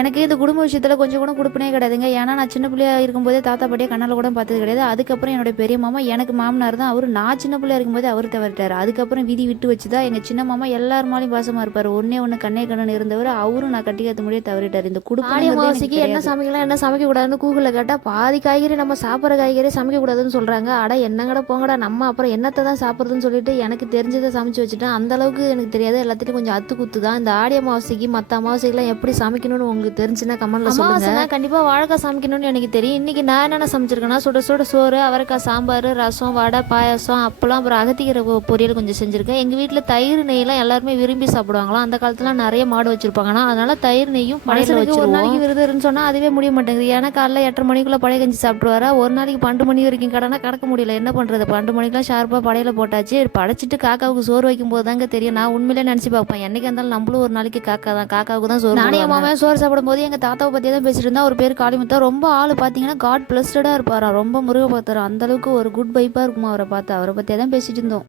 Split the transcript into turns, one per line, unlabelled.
எனக்கு இந்த குடும்ப விஷயத்தில் கொஞ்சம் கூட கொடுப்பனே கிடையாதுங்க. ஏன்னா நான் சின்ன பிள்ளையா இருக்கும்போதே தாத்தா பாட்டியை கண்ணால் கூட பார்த்தது கிடையாது. அதுக்கப்புறம் என்னோட பெரிய மாமா எனக்கு மாமனார் தான். அவர் நான் சின்ன பிள்ளையா இருக்கும்போது அவர் தவறிட்டார். அதுக்கப்புறம் விதி விட்டு வச்சு தான் எங்கள் சின்ன மாமா எல்லார் மேலேயும் பாசமாக இருப்பார். ஒன்னே ஒன்று கண்ணே கண்ணன் இருந்தவர் அவரும் நான் கட்டிக்காத முடியே தவறிட்டார். இந்த குடும்ப
அமாவாசைக்கு என்ன சமைக்கலாம் என்ன சமைக்க கூடாதுன்னு கூகுளில் கேட்டால் பாதி காய்கறி நம்ம சாப்பிட்ற காய்கறி சமைக்க கூடாதுன்னு சொல்றாங்க. அட என்னங்கடா போங்கடா. நம்ம அப்புறம் என்னத்தை தான் சாப்பிட்றதுன்னு சொல்லிட்டு எனக்கு தெரிஞ்சதை சமைச்சு வச்சுட்டேன். அந்த அளவுக்கு எனக்கு தெரியாது. எல்லாத்தையும் கொஞ்சம் அத்து குத்து தான் இந்த ஆடி அமாவாசைக்கு மற்ற அமாவாசைக்கெல்லாம் எப்படி சமைக்கணும்னு உங்களுக்கு தெரிஞ்சுன்னா கமெண்ட்ல சொல்லுங்க.
கண்டிப்பாக வாழைக்காய் சமைக்கணும்னு எனக்கு தெரியும். இன்னைக்கு நான் என்னென்ன சமைச்சிருக்கேன்னா சுட சுட சோறு அவரைக்காய் சாம்பார் ரசம் வடை பாயாசம் அப்பளம் அப்புறம் அகத்திக்கீரை பொ- பொரியல் கொஞ்சம் செஞ்சுருக்கேன். எங்கள் வீட்டில் தயிர் நெய்லாம் எல்லாருமே விரும்பி சாப்பிடுவாங்களாம். அந்த காலத்துல நிறைய மாடு வச்சிருப்பாங்கன்னா அதனால தயிர் நெய்யும் பழைய ஒரு நாளைக்கு விருதுன்னு சொன்னால் அதுவே முடிய மாட்டேங்குது. ஏன்னா காலைல எட்டரை மணிக்குள்ளே பழைய கஞ்சி சாப்பிட்ருவாரா ஒரு நாளைக்கு பன்னெண்டு மணி வரைக்கும் கடனா கடக்க முடியல. என்ன பண்ணுறது பன்னெண்டு மணிக்கெலாம் ஷார்ப்பாக படையில போட்டாச்சு. படைச்சிட்டு காக்காவுக்கு சோறு வைக்கும் போது தாங்க தெரியும். நான் உண்மையிலே நினச்சி பார்ப்பேன். என்னைக்கு இருந்தாலும் நம்மளும் ஒரு நாளைக்கு காக்கா தான். காக்காவுக்கு தான் சோறு நானே
போடுவாங்க.
மாமா சோறு சாப்பிடும்போது எங்கள் தாத்தாவை பற்றி தான் பேசிட்டு இருந்தா. அவர் பேர் காளிமுத்தா ரொம்ப ஆள் பார்த்தீங்கன்னா காட் பிளஸ்டடாக இருப்பாராம். ரொம்ப முருக பார்த்தாராம் அந்தளவுக்கு ஒரு குட் வைப்பாக இருக்குமா அவரை பார்த்து. அவரை பற்றியே தான் பேசிட்டு இருந்தோம்.